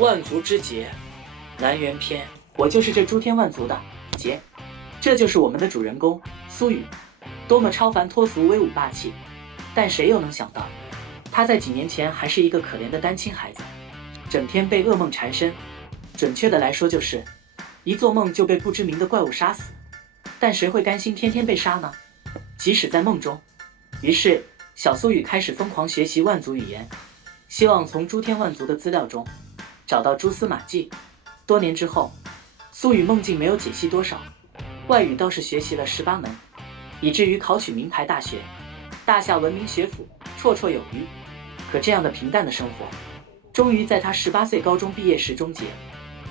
万族之劫，南辕篇。我就是这诸天万族的劫，这就是我们的主人公苏雨，多么超凡脱俗、威武霸气！但谁又能想到，他在几年前还是一个可怜的单亲孩子，整天被噩梦缠身。准确的来说，就是一做梦就被不知名的怪物杀死。但谁会甘心天天被杀呢？即使在梦中。于是，小苏雨开始疯狂学习万族语言，希望从诸天万族的资料中找到蛛丝马迹。多年之后，苏雨梦境没有解析多少，外语倒是学习了18门，以至于考取名牌大学，大夏文明学府绰绰有余。可这样的平淡的生活，终于在他18岁高中毕业时终结。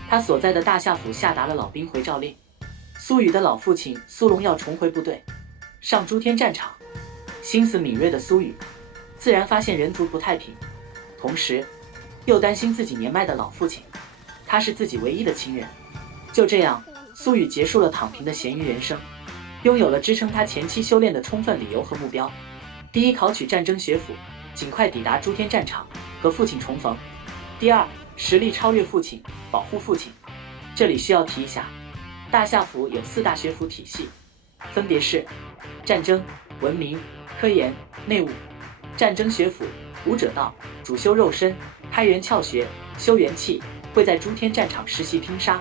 他所在的大夏府下达了老兵回诏令，苏雨的老父亲苏龙要重回部队，上诸天战场。心思敏锐的苏雨自然发现人族不太平，同时又担心自己年迈的老父亲，他是自己唯一的亲人。就这样，苏雨结束了躺平的咸鱼人生，拥有了支撑他前期修炼的充分理由和目标。第一，考取战争学府，尽快抵达诸天战场，和父亲重逢。第二，实力超越父亲，保护父亲。这里需要提一下，大夏府有4大学府体系，分别是战争、文明、科研、内务。战争学府，武者道，主修肉身，开元窍学，修元气，会在诸天战场实习拼杀。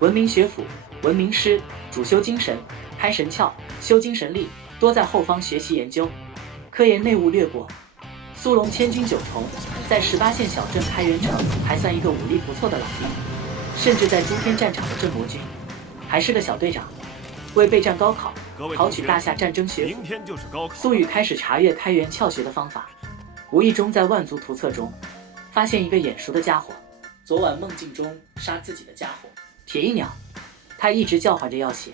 文明学府，文明师，主修精神，开神窍，修精神力，多在后方学习研究。科研内务略过。苏龙千军9重，在18线小镇开元城还算一个武力不错的老兵，甚至在诸天战场的镇魔军还是个小队长。为备战高考，考取大夏战争学府，苏雨开始查阅开元窍学的方法，无意中在万族图册中发现一个眼熟的家伙，昨晚梦境中杀自己的家伙铁翼鸟，他一直叫唤着要血，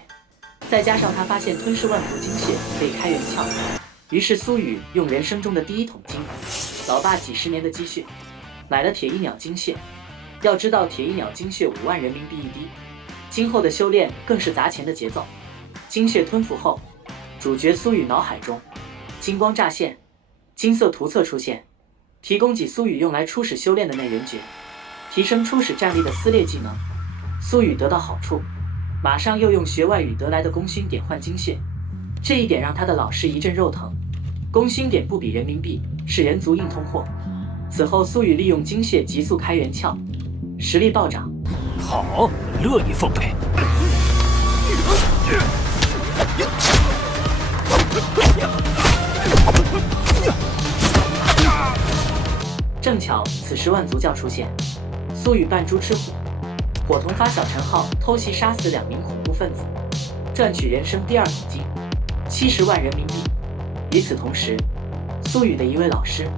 再加上他发现吞噬万族精血可以开元窍，于是苏雨用人生中的第一桶金，老爸几10年的积蓄，买了铁翼鸟精血。要知道铁翼鸟精血5万人民币一滴，今后的修炼更是砸钱的节奏。精血吞服后，主角苏雨脑海中金光乍现，金色图册出现，提供给苏雨用来初始修炼的内人诀，提升初始战力的撕裂技能。苏雨得到好处，马上又用学外语得来的功勋点换精血，这一点让他的老师一阵肉疼。功勋点不比人民币，是人族硬通货。此后苏雨利用精血急速开元窍，实力暴涨。好，乐意奉陪。正巧此时万族教出现，苏雨扮猪吃虎，伙同发小陈浩偷袭杀死2名恐怖分子，赚取人生第2桶金，70万人民币。与此同时，苏雨的一位老师，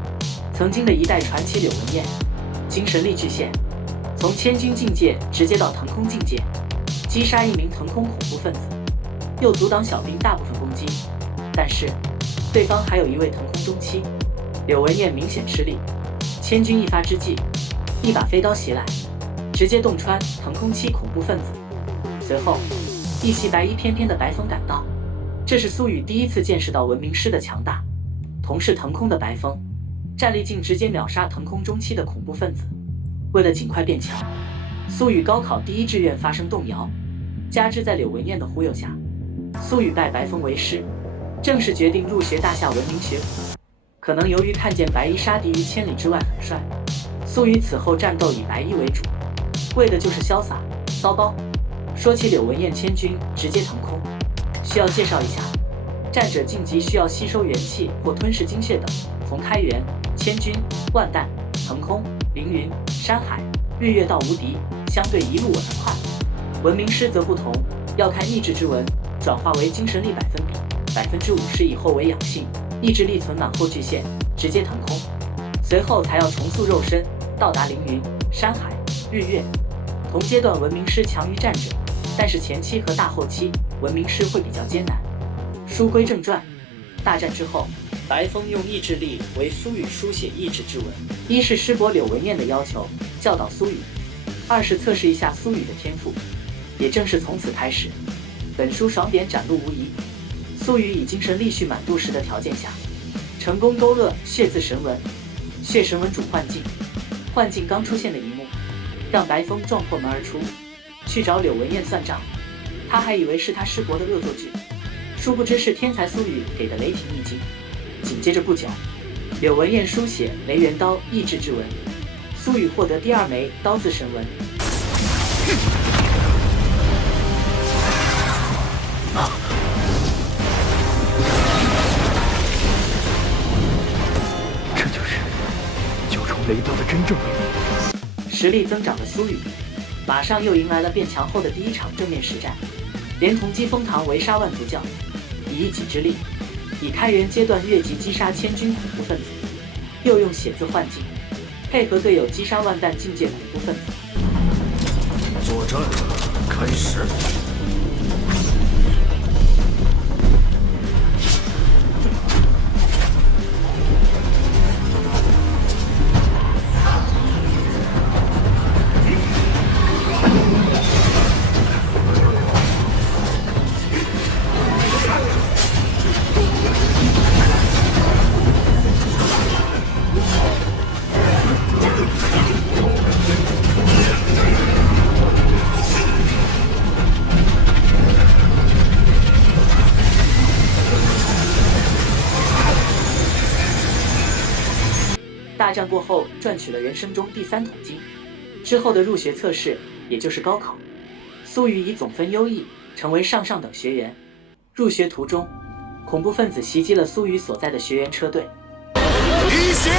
曾经的一代传奇柳文燕，精神力巨献，从千军境界直接到腾空境界，击杀1名腾空恐怖分子，又阻挡小兵大部分攻击。但是对方还有一位腾空中期，柳文燕明显吃力，千钧一发之际，一把飞刀袭来，直接洞穿腾空期恐怖分子。随后一袭白衣翩翩的白风赶到，这是苏雨第一次见识到文明师的强大。同是腾空的白风，战力竟直接秒杀腾空中期的恐怖分子。为了尽快变强，苏雨高考第1志愿发生动摇，加之在柳文燕的忽悠下，苏雨拜白风为师，正式决定入学大夏文明学府。可能由于看见白衣杀敌于千里之外很帅，苏雨此后战斗以白衣为主，为的就是潇洒骚包。说起柳文燕千军直接腾空，需要介绍一下，战者晋级需要吸收元气或吞噬精血等，从开元、千军、万弹、腾空、凌云、山海、日月到无敌，相对一路稳而快。文明师则不同，要看意志之纹转化为精神力百分比，50%以后为养性，意志力存满后巨献，直接腾空，随后才要重塑肉身，到达凌云、山海、日月。同阶段文明师强于战者，但是前期和大后期文明师会比较艰难。书归正传，大战之后，白风用意志力为苏雨书写意志之文，一是师伯柳文燕的要求，教导苏雨；二是测试一下苏雨的天赋。也正是从此开始，本书爽点展露无遗。苏雨以精神力蓄满度时的条件下，成功勾勒血字神文。血神文主幻境，幻境刚出现的一幕，让白风撞破门而出，去找柳文燕算账。他还以为是他师伯的恶作剧，殊不知是天才苏雨给的雷霆一击。紧接着不久，柳文燕书写雷元刀意志之文，苏雨获得第2枚刀字神文。这就是九重雷刀的真正威力。实力增长的苏雨，马上又迎来了变强后的第1场正面实战，连同击风堂围杀万族教，以一己之力，以开元阶段越级击杀千军恐怖分子，又用血字幻境，配合队友击杀万弹境界恐怖分子。作战开始。大战过后，赚取了人生中第3桶金。之后的入学测试，也就是高考，苏雨以总分优异，成为上等学员。入学途中，恐怖分子袭击了苏雨所在的学员车队。一血！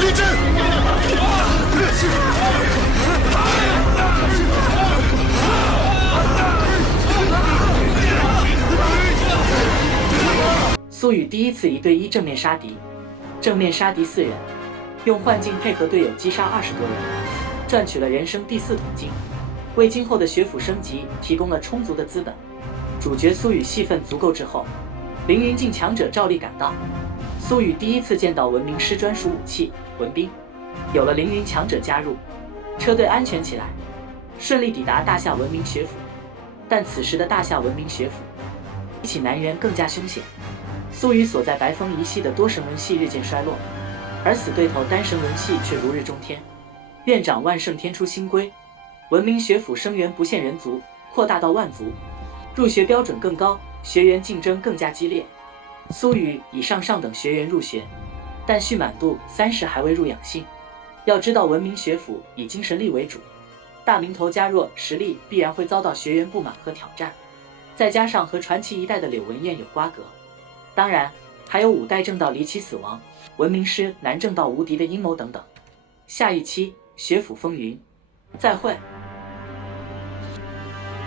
立正！苏雨第1次1对1正面杀敌，正面杀敌4人，用幻境配合队友击杀20多人，赚取了人生第4桶金，为今后的学府升级提供了充足的资本。主角苏雨戏份足够之后，凌云境强者照例赶到。苏雨第1次见到文明师专属武器文兵，有了凌云强者加入，车队安全起来，顺利抵达大夏文明学府。但此时的大夏文明学府比起南原更加凶险。苏雨所在白风一系的多神文系日渐衰落，而死对头单神文系却如日中天。院长万圣天出新规，文明学府生源不限人族，扩大到万族，入学标准更高，学员竞争更加激烈。苏雨以上等学员入学，但蓄满度30还未入养性。要知道文明学府以精神力为主，大名头加弱，实力必然会遭到学员不满和挑战，再加上和传奇一代的柳文燕有瓜葛，当然还有5代正道离奇死亡，文明师南正道无敌的阴谋等等。下一期学府风云，再会。